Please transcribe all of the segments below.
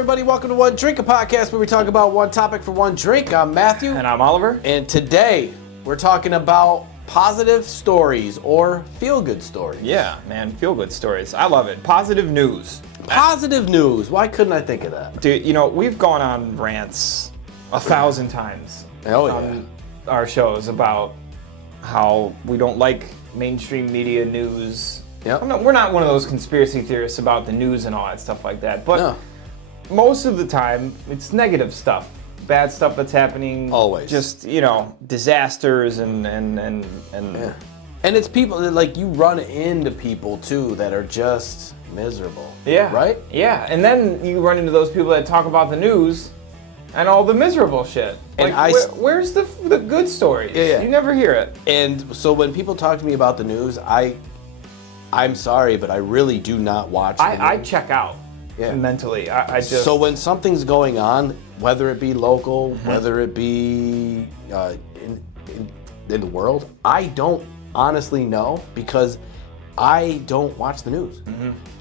everybody. Welcome to One Drink, a podcast where we talk about one topic for one drink. I'm Matthew. And I'm Oliver. And today, we're talking about positive stories or feel-good stories. Yeah, man, feel-good stories. I love it. Positive news. Positive news. Why couldn't I think of that? Dude, you know, we've gone on rants 1,000 times on our shows about how we don't like mainstream media news. Yep. We're not one of those conspiracy theorists about the news and all that stuff like that, but most of the time, it's negative stuff. Bad stuff that's happening. Always. Just, you know, disasters and Yeah. And it's people that, like, you run into people, too, that are just miserable. Yeah. Right? Yeah. And then you run into those people that talk about the news and all the miserable shit. And like, where's the good stories? Yeah. You never hear it. And so when people talk to me about the news, I'm sorry, but I really do not watch the news. I check out mentally. I just... So when something's going on, whether it be local, whether it be in the world, I don't honestly know because I don't watch the news.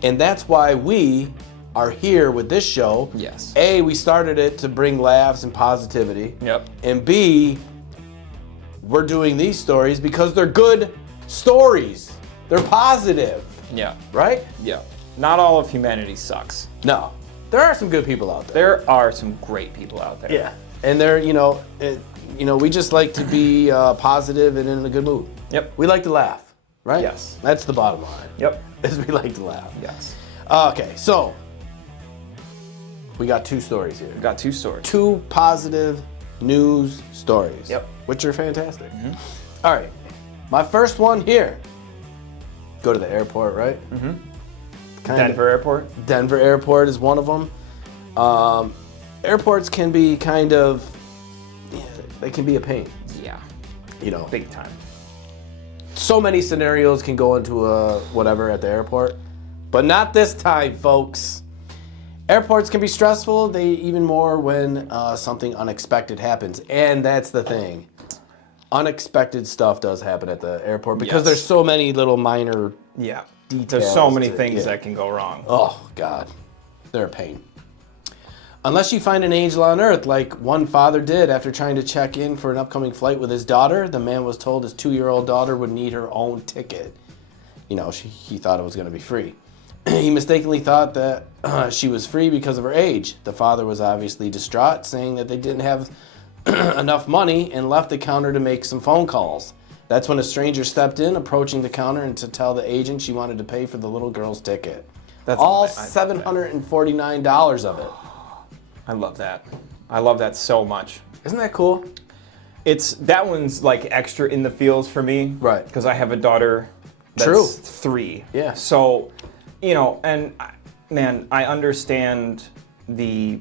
And that's why we are here with this show. Yes. A, we started it to bring laughs and positivity. Yep. And B, we're doing these stories because they're good stories. They're positive. Yeah. Right? Yeah. Not all of humanity sucks. No. There are some good people out there. There are some great people out there. Yeah. And they're, we just like to be positive and in a good mood. Yep. We like to laugh, right? Yes. That's the bottom line. Yep. Is we like to laugh. Yes. Okay, so we got two stories here. We got two stories. Two positive news stories. Yep. Which are fantastic. All right. My first one here. Go to the airport, right? Denver Airport? Denver Airport is one of them. Airports can be they can be a pain. Yeah. You know, Big time. so many scenarios can go into whatever at the airport, but not this time, folks. Airports can be stressful, even more when something unexpected happens, and that's the thing. Unexpected stuff does happen at the airport because there's so many little minor details. There's so many things that can go wrong. Oh, God. They're a pain. Unless you find an angel on earth, like one father did after trying to check in for an upcoming flight with his daughter. The man was told his 2-year-old daughter would need her own ticket. You know, he thought it was going to be free. He mistakenly thought that she was free because of her age. The father was obviously distraught, saying that they didn't have enough money and left the counter to make some phone calls. That's when a stranger stepped in, approaching the counter and to tell the agent she wanted to pay for the little girl's ticket. That's all $749 of it. I love that. I love that so much. Isn't that cool? That one's like extra in the feels for me. Right. Because I have a daughter that's 3. Yeah. So, you know, and man, I understand the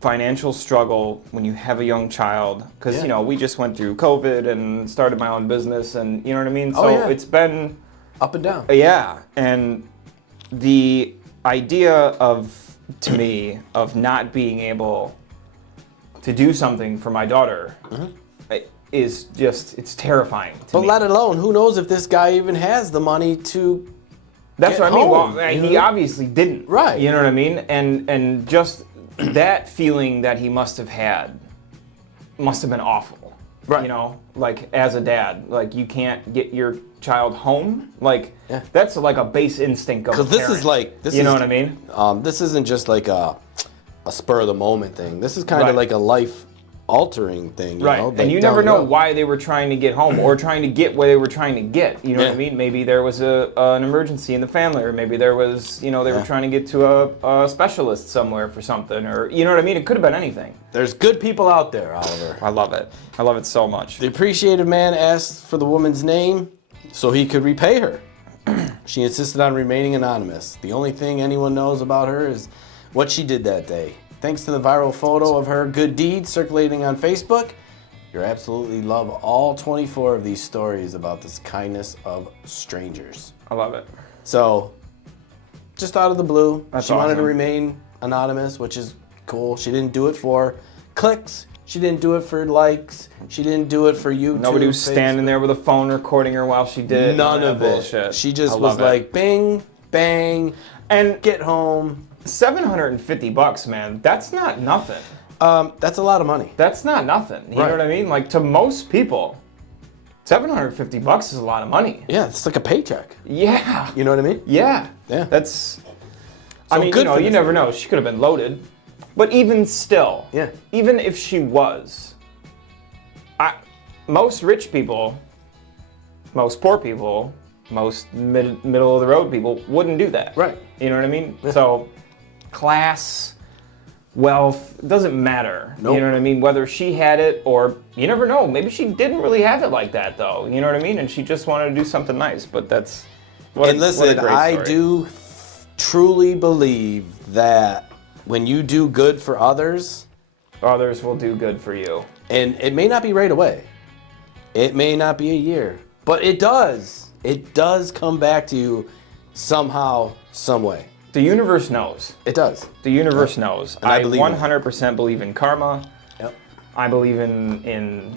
financial struggle when you have a young child because you know we just went through COVID and started my own business and you know what I mean. So it's been up and down. And the idea to me of not being able to do something for my daughter is just it's terrifying. To me. Let alone who knows if this guy even has the money to. That's what home, I mean. Well, he obviously didn't. Right. You know what I mean? And just that feeling that he must have been awful. Right. You know, like as a dad, like you can't get your child home. Like that's like a base instinct of a parent. Because this is you know what I mean? This isn't just like a spur of the moment thing. This is kind of like a life altering thing. You know? And you never know why they were trying to get home or trying to get where they were trying to get. You know what I mean? Maybe there was an emergency in the family, or maybe there was, they were trying to get to a specialist somewhere for something, or you know what I mean? It could have been anything. There's good people out there, Oliver. I love it. I love it so much. The appreciative man asked for the woman's name so he could repay her. She insisted on remaining anonymous. The only thing anyone knows about her is what she did that day. Thanks to the viral photo of her good deed circulating on Facebook, you'll absolutely love all 24 of these stories about this kindness of strangers. I love it. So, just out of the blue, That's she wanted to awesome. remain anonymous, which is cool. She didn't do it for clicks. She didn't do it for likes. She didn't do it for YouTube. Nobody was standing there with a phone recording her while she did. None of it. Bullshit. She just was like, bing, bang, and get home. $750, man. That's not nothing. That's a lot of money. That's not nothing. You know what I mean? Like, to most people, $750 is a lot of money. Yeah, it's like a paycheck. Yeah. You know what I mean? Yeah. Yeah. That's. So I mean, good for you this never lady. know. She could have been loaded, but even still, Yeah. even if she was, most rich people, most poor people, most middle of the road people wouldn't do that. Right. You know what I mean? Yeah. So, class, wealth, doesn't matter. Nope. You know what I mean? Whether she had it or, you never know. Maybe she didn't really have it like that, though. You know what I mean? And she just wanted to do something nice. But that's what And listen, what a great I story. do truly believe that when you do good for others, Others will do good for you. and it may not be right away, it may not be a year, but it does. It does come back to you somehow, some way. The universe knows. It does. The universe knows. And I I believe in 100% believe in karma. Yep. I believe in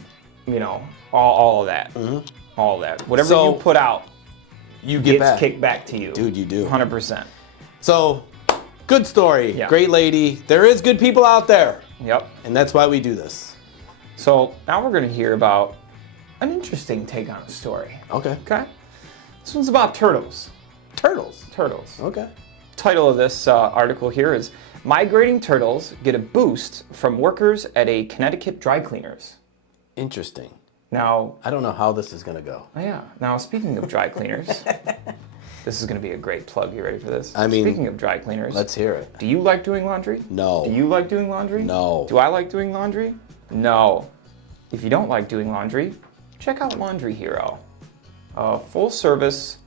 you know, all of that. Mm-hmm. All of that. Whatever So, you put out You get gets back. kicked back to you. Dude, you do. 100%. So, good story. Yeah. Great lady. There is good people out there. Yep. And that's why we do this. So now we're going to hear about an interesting take on a story. Okay. Okay? This one's about turtles. Turtles. Turtles. Okay. Title of this article here is Migrating Turtles Get a Boost from Workers at a Connecticut Dry Cleaners. Interesting. Now, I don't know how this is going to go. oh yeah. Now, speaking of dry cleaners, this is going to be a great plug. You ready for this? I mean, speaking of dry cleaners, Let's hear it. do you like doing laundry? No. Do you like doing laundry? No. Do I like doing laundry? No. If you don't like doing laundry, check out Laundry Hero, a full-service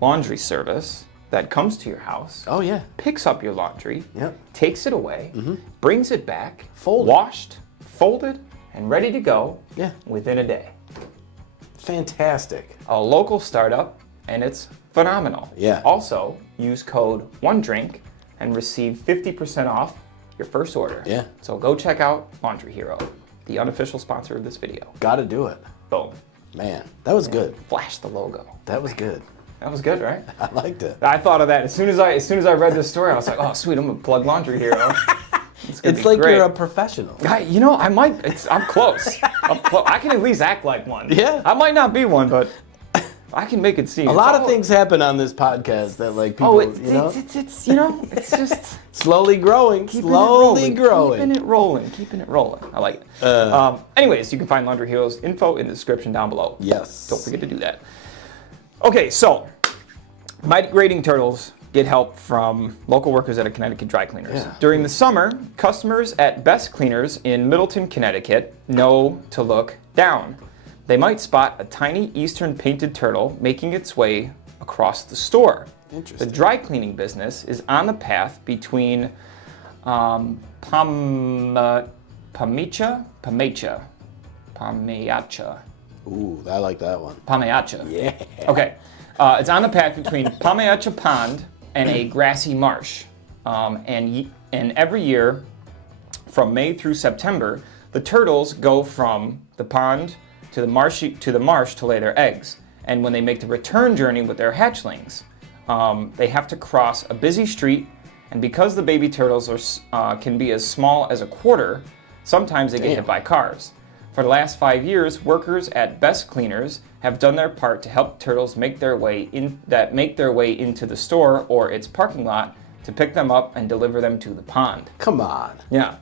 laundry service that comes to your house, Oh, yeah. picks up your laundry, Yep. takes it away, brings it back, Folded. washed, folded, and ready to go Yeah. within a day. Fantastic. A local startup, and it's phenomenal. Yeah. Also, use code ONEDRINK and receive 50% off your first order. Yeah. So go check out Laundry Hero, the unofficial sponsor of this video. Got to do it. Boom. Man, that was good. Flash the logo. That was good. That was good, right? I liked it. I thought of that as soon as I read this story. I was like, oh sweet, I'm gonna plug Laundry Hero. It's like you're a professional. You know, I might. I'm close. I can at least act like one. Yeah. I might not be one, but I can make it seem. A lot of things happen on this podcast that like people, Oh, it's you know, it's just slowly growing, keeping slowly it growing. keeping it rolling. I like it. Anyways, you can find Laundry Hero's info in the description down below. Yes. Don't forget to do that. Okay, so migrating turtles get help from local workers at a Connecticut Dry Cleaners. Yeah. During the summer, customers at Best Cleaners in Middleton, Connecticut know to look down. They might spot a tiny eastern painted turtle making its way across the store. Interesting. The dry cleaning business is on the path between Pameacha. Ooh, I like that one. Pameacha. Yeah. Okay. It's on the path between Pameacha Pond and a grassy marsh. And every year, from May through September, the turtles go from the pond to the marsh to lay their eggs. And when they make the return journey with their hatchlings, they have to cross a busy street. And because the baby turtles can be as small as a quarter, sometimes they get hit by cars. For the last 5 years, workers at Best Cleaners have done their part to help turtles make their way into the store or its parking lot to pick them up and deliver them to the pond. Come on. Yeah.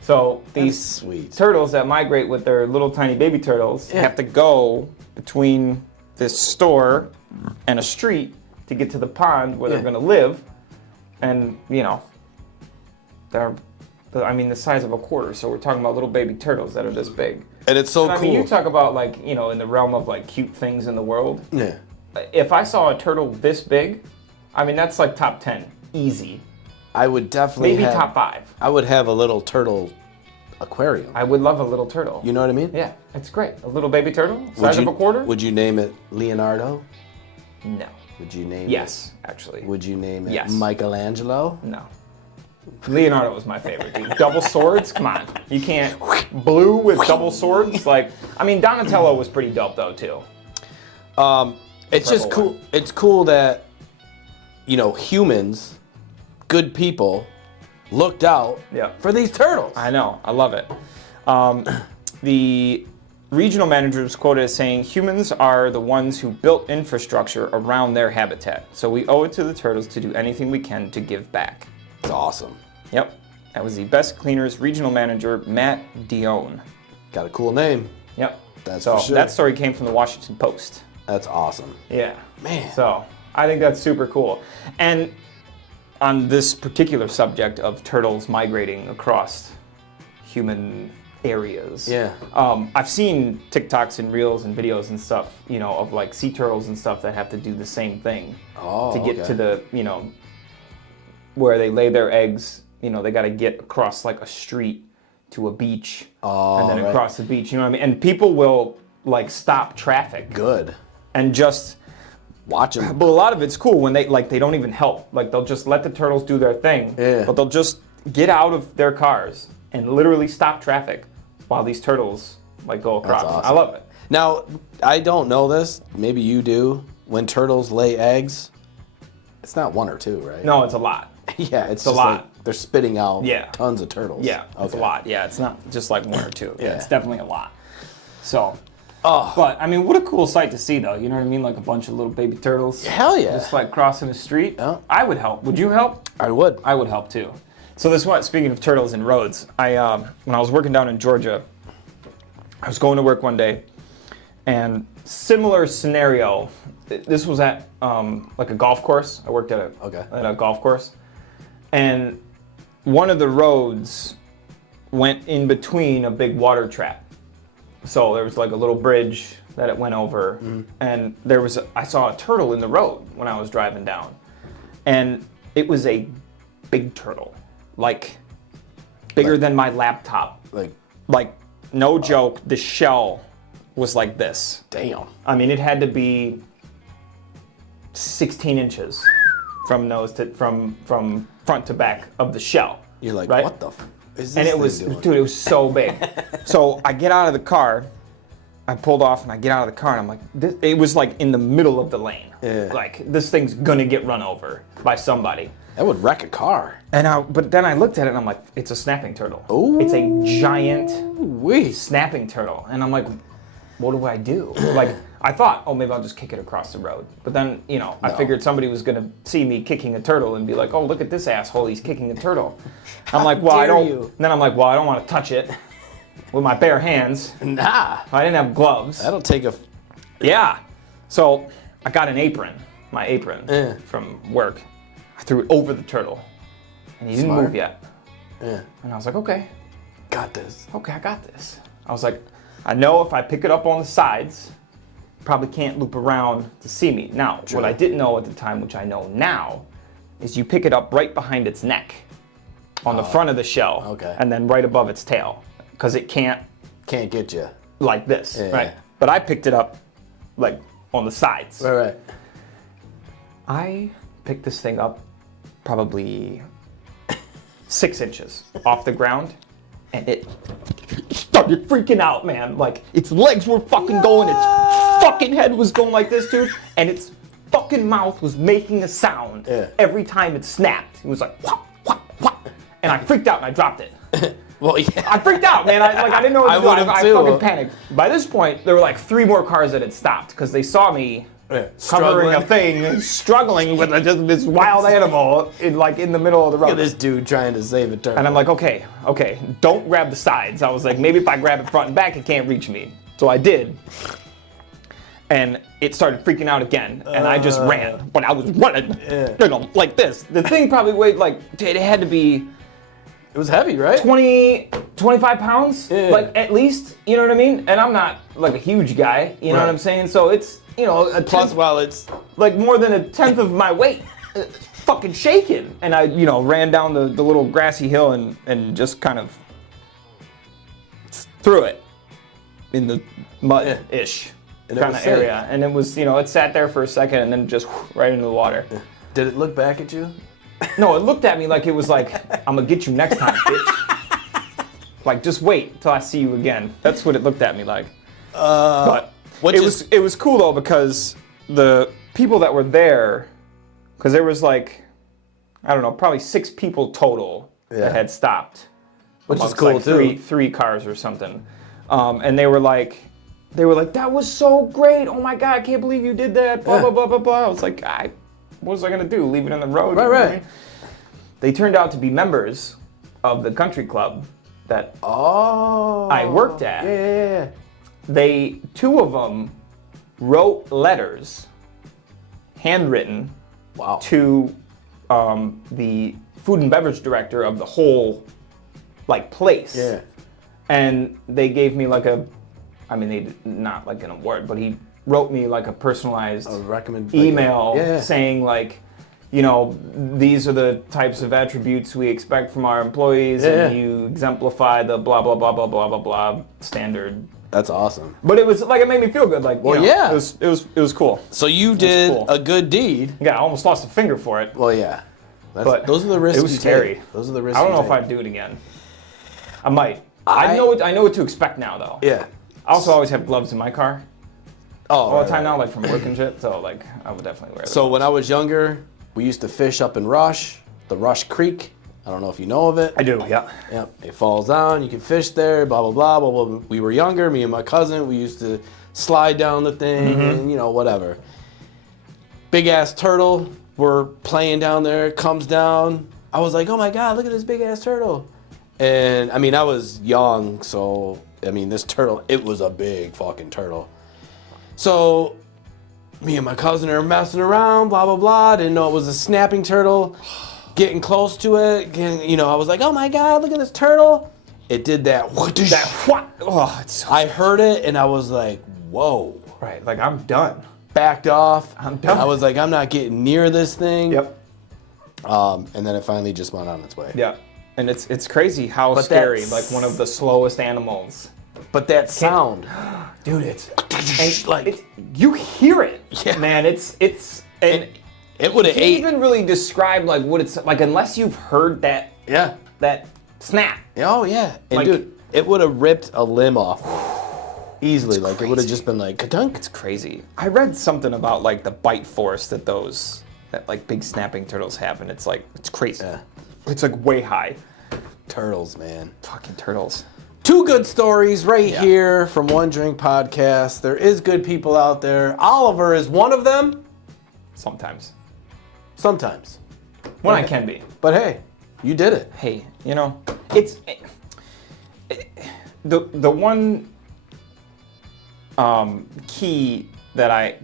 So That's these sweet. turtles that migrate with their little tiny baby turtles have to go between this store and a street to get to the pond where they're going to live. And, you know, they're the size of a quarter. So we're talking about little baby turtles that are this big. And it's so I cool. mean, you talk about like, you know, in the realm of like cute things in the world. Yeah. If I saw a turtle this big, I mean, that's like top 10. Easy. I would definitely Maybe have, top 5. I would have a little turtle aquarium. I would love a little turtle. You know what I mean? Yeah, it's great. A little baby turtle, size of a quarter? Would you name it Leonardo? No. Would you name it? Yes, actually. Would you name it Yes. Michelangelo? No. Leonardo was my favorite, dude. Double swords? Come on. You can't. Blue with double swords? Like, I mean, Donatello was pretty dope, though, too. It's just Purple cool. It's cool that, you know, humans good people looked out for these turtles. I know. I love it. The regional manager was quoted as saying, "Humans are the ones who built infrastructure around their habitat. So we owe it to the turtles to do anything we can to give back." It's awesome. Yep. That was the Best Cleaners regional manager, Matt Dione. Got a cool name. Yep. That's so for sure. That story came from the Washington Post. That's awesome. Yeah. Man. So I think that's super cool. And on this particular subject of turtles migrating across human areas. Yeah. I've seen TikToks and reels and videos and stuff, you know, of like sea turtles and stuff that have to do the same thing to get to the, you know, where they lay their eggs. You know, they got to get across like a street to a beach and then across the beach. You know what I mean? And people will like stop traffic. Good. And just watch them. But a lot of it's cool when they don't even help. Like they'll just let the turtles do their thing. Yeah. But they'll just get out of their cars and literally stop traffic while these turtles like go across. That's awesome. I love it. Now, I don't know this. Maybe you do. When turtles lay eggs, it's not one or two, right? No, it's a lot. Yeah, it's a just lot. Like they're spitting out tons of turtles. Yeah, it's a lot. Yeah, it's not just like one or two. Yeah, Yeah. it's definitely a lot. So, but I mean, what a cool sight to see, though. You know what I mean? Like a bunch of little baby turtles. Hell yeah. Just like crossing the street. Yeah. I would help. Would you help? I would. I would help too. So this one, speaking of turtles and roads, I when I was working down in Georgia, I was going to work one day, and similar scenario. This was at like a golf course. I worked at a golf course, and one of the roads went in between a big water trap. So there was like a little bridge that it went over, and I saw a turtle in the road when I was driving down, and it was a big turtle, like bigger than my laptop. Like no joke, the shell was like this. Damn. I mean, it had to be 16 inches from nose to from front to back of the shell. You're like, right? what the f is this And it thing was, doing? dude, it was so big. So I get out of the car, I pulled off and I get out of the car and I'm like, it was like in the middle of the lane. Yeah. Like this thing's gonna get run over by somebody. That would wreck a car. But then I looked at it and I'm like, it's a snapping turtle. Ooh. It's a giant Wee. snapping turtle. And I'm like, what do I do? Like, I thought, oh, maybe I'll just kick it across the road. But then, you know, I figured somebody was going to see me kicking a turtle and be like, oh, look at this asshole, he's kicking a turtle. I'm like, well, I don't. And then I'm like, well, I don't want to touch it with my bare hands. Nah. I didn't have gloves. That'll take a... Yeah. So I got an apron, my apron from work. I threw it over the turtle. And he didn't move yet. Yeah. And I was like, okay. Got this. Okay, I got this. I was like, I know if I pick it up on the sides, probably can't loop around to see me. Now, what I didn't know at the time, which I know now, is you pick it up right behind its neck, on the front of the shell, and then right above its tail, because it can't get you like this, right? But I picked it up like on the sides. Right. I picked this thing up probably 6 inches off the ground, and it started freaking out, man. Like, its legs were fucking going, its fucking head was going like this, dude, and its fucking mouth was making a sound every time it snapped. It was like, whop, whop, whop. And I freaked out and I dropped it. Well, yeah. I freaked out, man. I didn't know what to do. I too. fucking panicked. By this point, there were like 3 more cars that had stopped because they saw me covering a thing, struggling with just this wild animal in the middle of the road. Look at this dude trying to save a turtle. And I'm like, okay, don't grab the sides. I was like, maybe if I grab it front and back, it can't reach me. So I did. And it started freaking out again, and I just ran. But I was running, you know, like this. The thing probably weighed it had to be... It was heavy, right? 20, 25 pounds, like at least, you know what I mean? And I'm not like a huge guy, you know what I'm saying? So it's, you know, Plus, while it's like more than 1/10 of my weight, fucking shaking. And I, you know, ran down the little grassy hill and just kind of threw it in the mud-ish kind of area. And it was, you know, it sat there for a second and then just right into the water. Did it look back at you? No, it looked at me like it was like, I'm gonna get you next time, bitch. Like, just wait till I see you again. That's what it looked at me like. But it was cool though, because the people that were there, because there was like I don't know, probably 6 people total that had stopped. Which is amongst, cool, like, too. Three cars or something. And they were like, that was so great. Oh my God, I can't believe you did that. Blah, blah, blah, blah, blah. I was like, what was I going to do? Leave it on the road? Right, you know what I right. mean? They turned out to be members of the country club that I worked at. Yeah. 2 of them wrote letters, handwritten, Wow. to the food and beverage director of the whole place. Yeah. And they gave me they did not like an award, but he wrote me like a personalized email saying these are the types of attributes we expect from our employees, and you exemplify the blah blah blah blah blah blah blah standard. That's awesome. But it was it made me feel good. It was cool. So you did a good deed. Yeah, I almost lost a finger for it. Well, yeah. But those are the risks. It was scary. Those are the risks. I don't know if I'd do it again. I might. I know what to expect now, though. Yeah. I also always have gloves in my car all the time now, from work and shit. So I would definitely wear them. So when I was younger, we used to fish up in the Rush Creek. I don't know if you know of it. I do, yeah. Yep. It falls down. You can fish there. Blah blah blah. But when we were younger, me and my cousin, we used to slide down the thing and whatever. Big ass turtle. We're playing down there. It comes down. I was like, oh my God, look at this big ass turtle. And I was young, so this turtle, it was a big fucking turtle. So me and my cousin are messing around, blah blah blah. Didn't know it was a snapping turtle. Getting close to it, I was like, oh my God, look at this turtle. It did that. I heard it and I was like, whoa. Right, I'm done. Backed off. I'm done. I was like, I'm not getting near this thing. Yep. And then it finally just went on its way. Yeah. And it's crazy how scary, one of the slowest animals. But that sound. Dude, you hear it. Yeah. Man, it would have can't even really describe what it's like unless you've heard that snap. Oh yeah. And dude, it would have ripped a limb off easily. It would have just been ka-dunk. It's crazy. I read something about the bite force that big snapping turtles have, and it's crazy. Yeah. It's way high. Turtles, man. Fucking turtles. 2 good stories here from One Drink Podcast. There is good people out there. Oliver is one of them. Sometimes. When I can be. But hey, you did it. Hey, it's the one key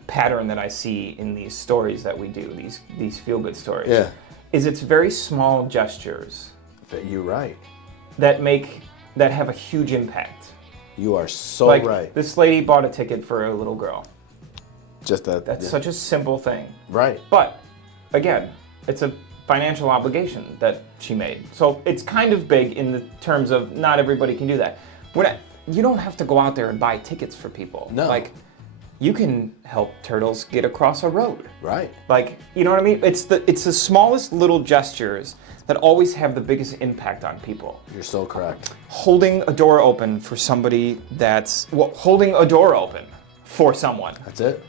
pattern that I see in these stories that we do, these feel good stories. Yeah. Is it's very small gestures. You're right. That have a huge impact. You are so right. This lady bought a ticket for a little girl. That's such a simple thing. Right. But again, it's a financial obligation that she made. So it's kind of big in the terms of not everybody can do that. You don't have to go out there and buy tickets for people. No. You can help turtles get across a road. Right. You know what I mean? It's the smallest little gestures that always have the biggest impact on people. You're so correct. Holding a door open for somebody holding a door open for someone. That's it.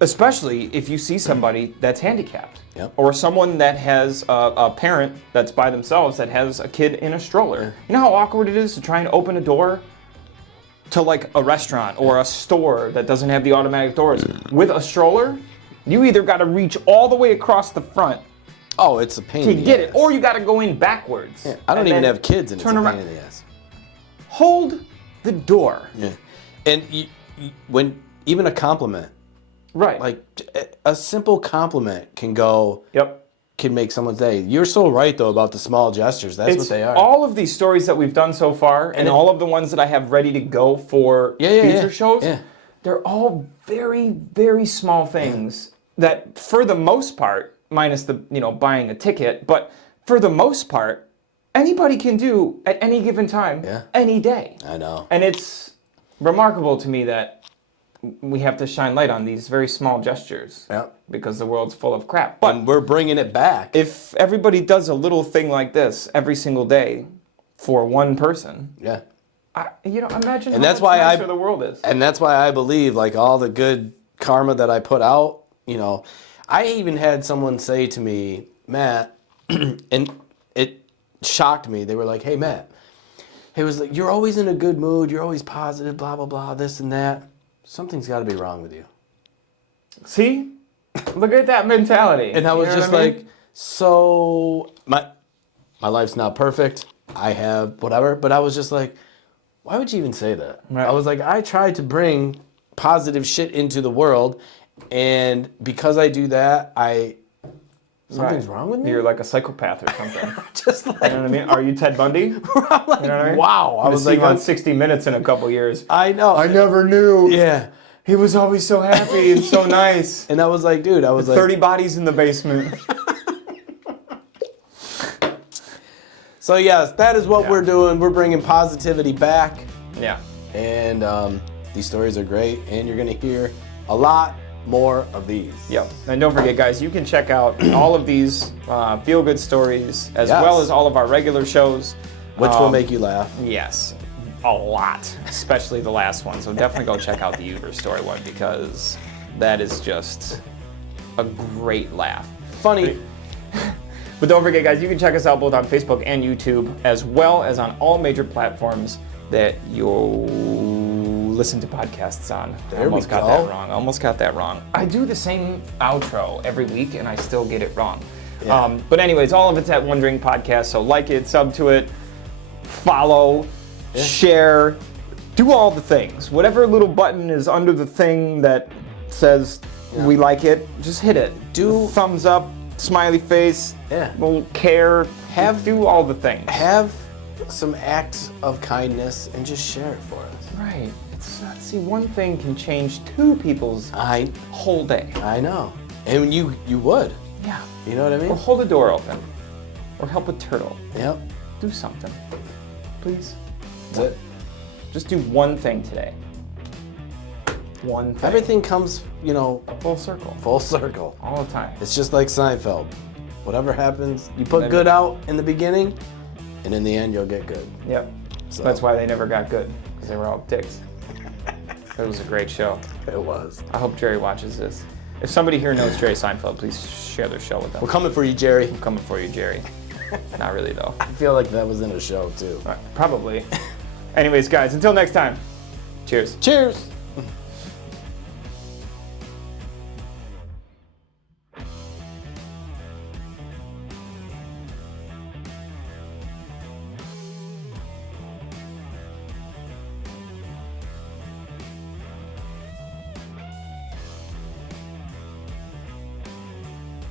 Especially if you see somebody that's handicapped. Yep. Or someone that has a parent that's by themselves that has a kid in a stroller. Yeah. You know how awkward it is to try and open a door to a restaurant or a store that doesn't have the automatic doors? With a stroller, you either got to reach all the way across the front. Oh, it's a pain to get it, or you got to go in backwards. Yeah, I don't even have kids, and it's a pain in the ass. Hold the door. Yeah, and when even a compliment, right? A simple compliment can go. Yep. Can make someone's day. You're so right though about the small gestures. That's what they are. All of these stories that we've done so far, and all of the ones that I have ready to go for future shows, they're all very, very small things that, for the most part, minus the buying a ticket, but for the most part, anybody can do at any given time, any day. I know. And it's remarkable to me that we have to shine light on these very small gestures. Yep. Because the world's full of crap. But and we're bringing it back. If everybody does a little thing like this every single day for one person, imagine and how much nicer the world is. And that's why I believe all the good karma that I put out, I even had someone say to me, Matt, and it shocked me. They were like, hey, Matt. It was like, you're always in a good mood. You're always positive, blah, blah, blah, this and that. Something's got to be wrong with you. See? Look at that mentality. And I was just what I mean? like, so my life's not perfect. I have whatever. But I was just like, why would you even say that? Right. I was like, I tried to bring positive shit into the world. And because I do that, something's wrong with me? You're like a psychopath or something. Just like, You know what I mean? Are you Ted Bundy? I'm like, You know what I mean? wow. I was like, on 60 Minutes in a couple years. I know. I never knew. Yeah. He was always so happy and so nice. And I was like, dude, I was like, 30 bodies in the basement. so yes, that is what we're doing. We're bringing positivity back. Yeah. And these stories are great. And you're going to hear a lot more of these. Yep. And don't forget, guys, you can check out all of these feel-good stories as well as all of our regular shows. Which will make you laugh. Yes. A lot, especially the last one. So definitely go check out the Uber story one because that is just a great laugh. Funny. But don't forget, guys, you can check us out both on Facebook and YouTube, as well as on all major platforms that you'll listen to podcasts on. There we go. Almost got that wrong. I do the same outro every week, and I still get it wrong. Yeah. But anyways, all of it's at One Drink Podcast, so like it, sub to it, follow, share, do all the things. Whatever little button is under the thing that says we like it, just hit it. Do thumbs up, smiley face, little care, do all the things. Have some acts of kindness and just share it for us. Right. See, one thing can change two people's whole day. I know. And you would. Yeah. You know what I mean? Or hold a door open. Or help a turtle. Yep. Do something. Please. That's it. Just do one thing today. One thing. Everything comes, full circle. Full circle. All the time. It's just like Seinfeld. Whatever happens, you put good out in the beginning, and in the end, you'll get good. Yep. So that's why they never got good, because they were all dicks. It was a great show. It was. I hope Jerry watches this. If somebody here knows Jerry Seinfeld, please share their show with them. We're coming for you, Jerry. I'm coming for you, Jerry. Not really, though. I feel like that was in a show, too. Probably. Anyways, guys, until next time, cheers. Cheers.